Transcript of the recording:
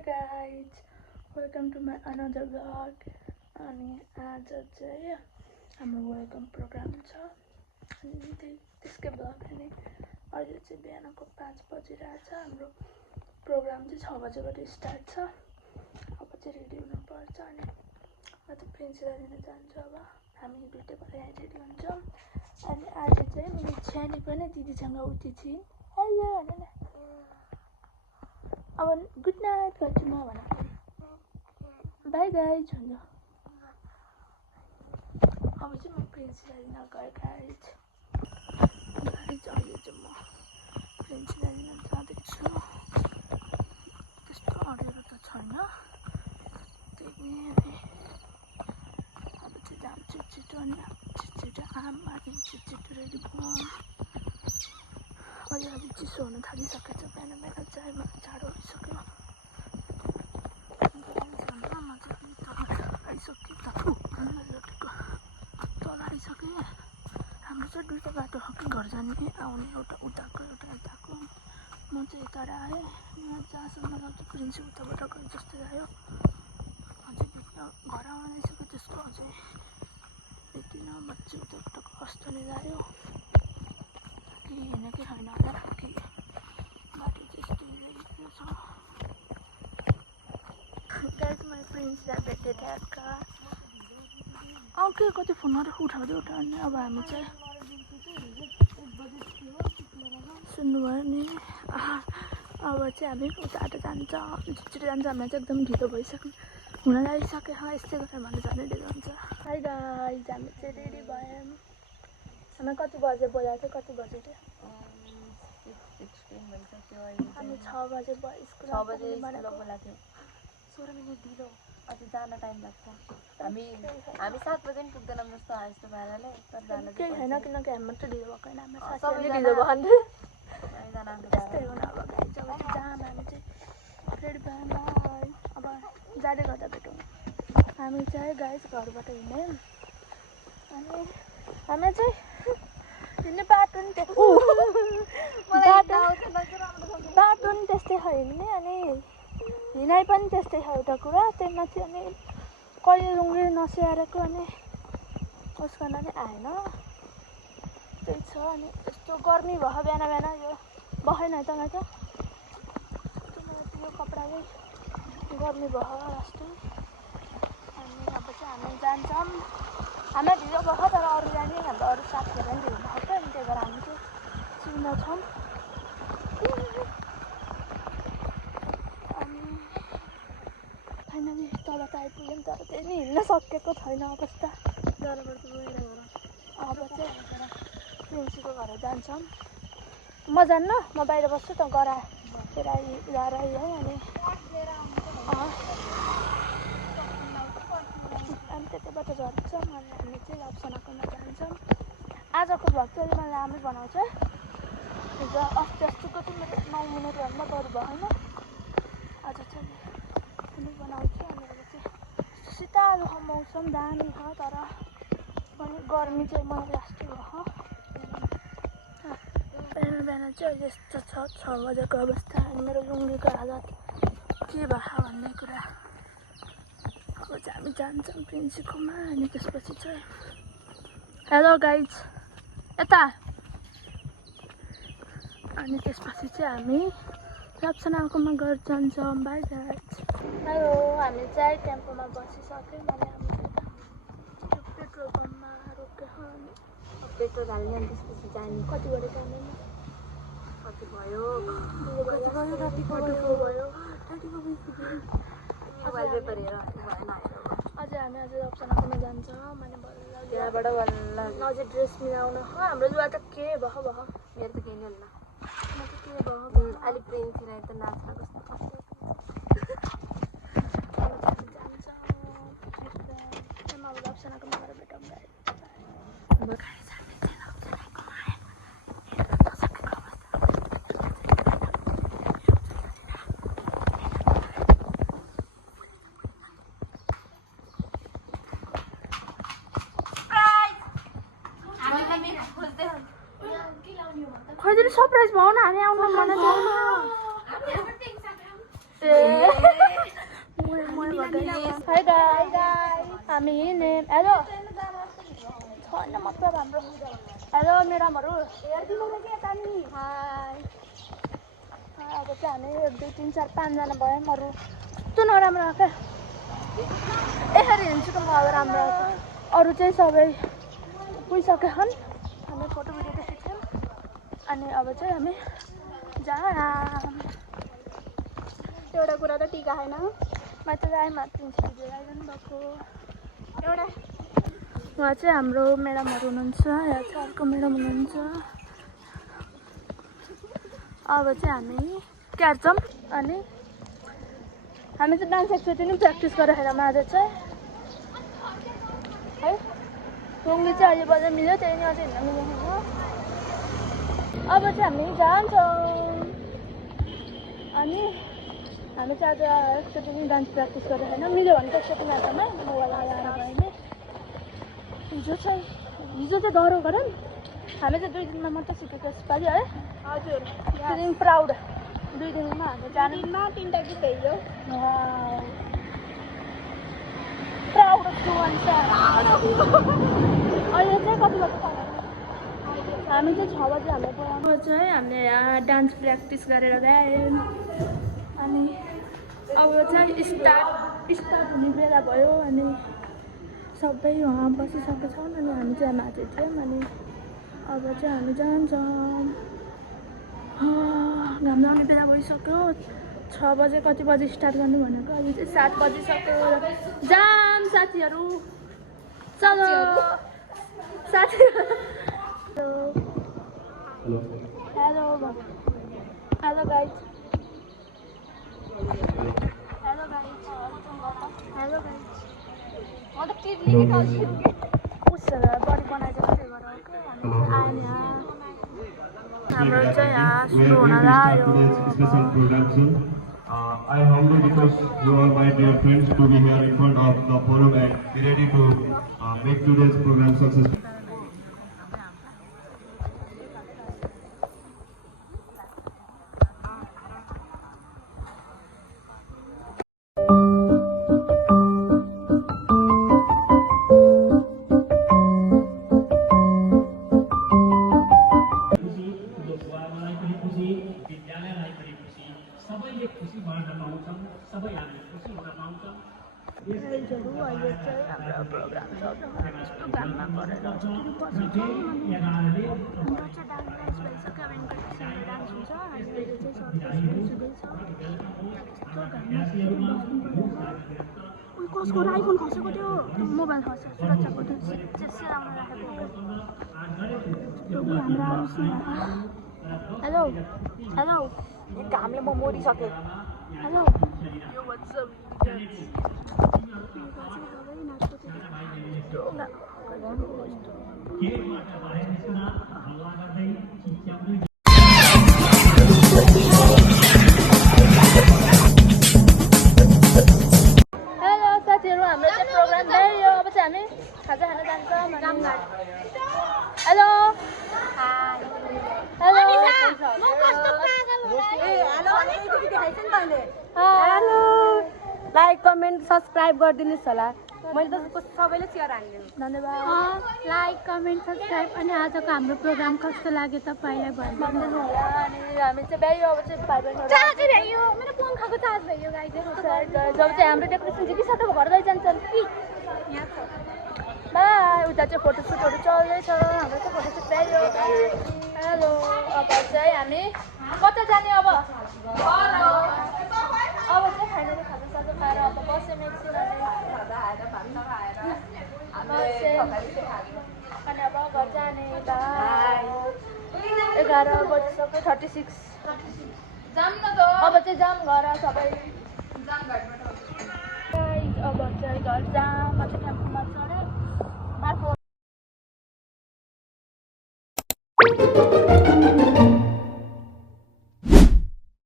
Hi guys, welcome to my another vlog. अनि आज चाहिँ हाम्रो वेलकम प्रोग्राम छ अनि त्यसकै भ्लग अनि अहिले चाहिँ बिहानको 5 बजिरहेछ। हाम्रो प्रोग्राम चाहिँ 6 बजेबाट स्टार्ट छ। अब चाहिँ रेडी हुनुपर्छ अनि म चाहिँ प्रिन्सिपल लिन जान्छु। अब हामी दुईटै भएर यहाँ रेडी हुन्छौँ। अनि आज चाहिँ मेरो छ्यानी पनि दिदीसँग उति छिन्। हेलो भन न। अब गुड नाइट भन्छु म भन। बाई गाइज भन्छु। अब चाहिँ म प्रिन्सिपल लिन गएँ गाइज। अहिले चाहिँ म प्रिन्सिपल लिन जाँदैछु। त्यस्तो अँध्यारो त छैन। त्यही अनि अब चाहिँ जान्छु छिटो अनि छिटो आमा छिटो रेडी भयौँ। अलि चिसो हुन थालिसकेछ। बिहान बिहान चाहिँ म जाडो भइसक्यो। तल आइसकेँ। हाम्रो चाहिँ दुईवटा बाटो हो कि घर जाने आउने, एउटा उताको एउटा यताको। म चाहिँ यता आएँ। यहाँ जहाँसम्म लाग्छ प्रिन्स उताबाट गयो जस्तो आयो। अझै घर आउन आइसक्यो। त्यसको अझै देखिन बच्चे उताबाट कस्तो नै आयो कि हिँडेकै छैन होला कि बाटो चाहिँ यस्तो हिँडेको छ। गाइस मैले प्रिन्सलाई भेटेँ ट्याक्का। के कति फोनहरू उठाउँदै उठाउने। अब हामी चाहिँ सुन्नुभयो नि। अब चाहिँ हामी उता जान्छ। छिटो जान्छ। हामी चाहिँ एकदम ढिलो भइसक्यो, हुन लागिसक्यो। यस्तै गरेर भने झन् ढिलो हुन्छ। हाई गाइस, हामी चाहिँ रेडी भयौँ। हामी कति बजे बोलाएको थियो? कति बजे थियो? हामी 6 बजे स्कुल बोलाएको थियो। 16 मिनट ढिलो। अझै जान टाइम लाग्छ। हामी 7 बजे पनि पुग्दैनौँ जस्तो यस्तो पाराले। तर जान केही छैन किनकि हामी मात्रै ढिलो भएको होइन। हाम्रो साथीहरूले सबैजना ढिलो भयो। सबैजना त्यस्तै हो न। अब गाइस अब चाहिँ जाम हामी चाहिँ रेडी भयौँ। अब जाँदै गर्दा भेटौँ। हामी चाहिँ गाइस घरबाट हिँड्यौँ अनि हामी चाहिँ हिँड्ने बाटो नि बाटो नि त्यस्तै छ हिँड्ने अनि हिँडाइ पनि त्यस्तै छ एउटा कुरा। त्यही माथि अनि कहिले लुङ्गे नस्याहारेको अनि उसको पनि आएन। त्यही छ। अनि यस्तो गर्मी भयो बिहान बिहान। यो बसेन त म त यो कपडाले गर्मी भयो लास्टै। अनि अब चाहिँ हामी जान्छौँ। हामी ढिलो भयो तर अरू जाने हाम्रो अरू साथीहरू पनि ढिलो भएको अनि त्यही भएर हामी चाहिँ चिन्दा छौँ। अनि फाइनली तल त आइपुग्यौँ तर त्यही नि हिँड्न सकेको छैन अवस्था। अब चाहिँ प्रिन्सीको घर जान्छौँ। म जान्न, म बाहिर बस्छु त गरा है अनि त्यतैबाट झर्छौँ अनि हामी चाहिँ रप्सनाकोमा जान्छौँ। आजको भ्लग चाहिँ मैले लामै बनाउँछ। हिजो अस्तिको चाहिँ मेरो 9 मिनटभन्दा बढी भयो होइन। आज चाहिँ पनि बनाउँछु। अनि अब चाहिँ शीतल मौसम दामी छ तर पनि गर्मी चाहिँ मलाई लास्टै भयो। बिहान चाहिँ अहिले यस्तो छ 6 बजेको अवस्था। अनि मेरो लुङ्गीको हालत के भयो भन्ने कुरा। अब चाहिँ हामी जान्छौँ प्रिन्सीकोमा अनि त्यसपछि चाहिँ हेलो गाइज यता। अनि त्यसपछि चाहिँ हामी रप्सनाकोमा घर जान्छौँ। By guys. हेलो, हामी चाहिँ टेम्पोमा बसिसक्यौँ अनि हामी चाहिँ पेट्रोल पम्पमा रोक्यो। अनि पेट्रोल हाल्ने अनि त्यसपछि जाने। कतिबाट जाने? कति भयो? रातिको भयो। अझै हामी अझै रप्सनाकोमा जान्छौँ। अनि त्यहाँबाट बल्ल अझै ड्रेस मिलाउन हाम्रो लुगा त के भयो मेरो त केही नि होला। म त के भयो अलि प्रिन्सीलाई त नाच्न कस्तो जान्छौँ। अब रप्सनाकोमा गएर भेटौँ गाइज। खोइदिनु सरप्राइज भयो न। हामी आउनु मन हाई गाइस हामी हिँड्ने हेलो छैन मतलब हाम्रो हेलो मेडमहरू हाई अब चाहिँ हामी 1 2 3 4 5 जना भयौँ अरू कस्तो नराम्रो क्या यसरी हिँड्छु त म अब राम्रो अरू चाहिँ सबै पुगिसक्यो हन् हामी फोटो भिडियो खिच्यौँ अनि अब चाहिँ हामी जाम एउटा कुरा त टिका हैन म त गाईमा प्रिन्सिपल आइरहनु भएको एउटा उहाँ चाहिँ हाम्रो म्याडमहरू हुनुहुन्छ यहाँ चाहिँ अर्को म्याडम हुनुहुन्छ अब चाहिँ हामी क्याट्छौँ अनि हामी चाहिँ डान्स एकचोटि नै प्र्याक्टिस गरेर आज चाहिँ है टुङ्गी चाहिँ अहिले बजार मिल्यो त्यही नै अझै हिँड्न मिलेको अब चाहिँ हामी जान्छौँ अनि हामी चाहिँ आज एकचोटि नै डान्स प्र्याक्टिस गरेर होइन मिल्यो भने त एकचोटि मात्रामा मोबाइल लगाएर भयो भने हिजो चाहिँ डह्रो गरौँ हामी चाहिँ 2 दिनमा मात्रै सिकेको यसपालि है हजुर फिलिङ प्राउड 2 दिनमा हामी जानु 2 दिनमा 3टा गीत भयो प्राउड अफ यु वान अहिले चाहिँ कति बजी हामी चाहिँ 6 बजी हाम्रो बोलाउनु चाहिँ हामीले यहाँ डान्स प्र्याक्टिस गरेर गयौँ अनि अब चाहिँ स्टार्ट हुने बेला भयो अनि सबै उहाँ बसिसकेका छौँ अनि हामी चाहिँ माथि थियौँ अनि अब चाहिँ हामी जान्छौँ घाम लाउने बेला भइसक्यो 6 बजे कति बजी स्टार्ट गर्नु भनेको अहिले चाहिँ 7 बजिसक्यो जाम साथीहरू चलो साथीहरू hello hello guys hello guys hello guys म त के लिएको उसो बडी बनाइदिएको त्यही भएर हाम्रो चाहिँ यहाँ सुरु हुन लाग्यो I humbly request you all, my dear friends, to be here in front of the forum and be ready to make today's program successful. अहिले चाहिँ हाम्रो प्रोग्राम छ प्रोग्राममा गरेर एकचोटि बस्छौँ अनि हाम्रो चाहिँ डान्स भइसक्यो अब इन्ट्रोडक्सन डान्स हुन्छ अनि अहिले चाहिँ कसको आइफोन खसेको थियो मोबाइल खस्यो सुरक्षाको त्यो सेलाउन राखेको हेलो हेलो घामले म मरिसकेँ हेलो यो हेलो साथीहरू हाम्रो चाहिँ प्रोग्राम भयो अब चाहिँ हामी खाजा खान जान्छौँ hello hello like comment subscribe गरिदिनुहोस् होला मैले त सबैले सेयर हाल्दिनु धन्यवाद लाइक कमेन्ट सब्सक्राइब अनि आजको हाम्रो प्रोग्राम कस्तो लाग्यो तपाईँलाई भनिदिनु होला अनि हामी चाहिँ भ्यायो अब चाहिँ चार्ज भयो मेरो पङ्खाको चार्ज भयो गाइज जब चाहिँ हाम्रो डेकोरेसन चाहिँ के साथोको घर गइजान्छन् बाई उता चाहिँ फोटोसुटहरू चल्दैछ हाम्रो चाहिँ फोटोसुट भ्यायो हेलो अब चाहिँ हामी कता जाने अब चाहिँ फाइनली खाजासाजा खाएर अब बस्यौँ एकछिन अनि अब घर जाने 11 बजिसक्यो 36 अब चाहिँ जाम घर सबै अब चाहिँ घर जाम टेम्पोमा चढ्यो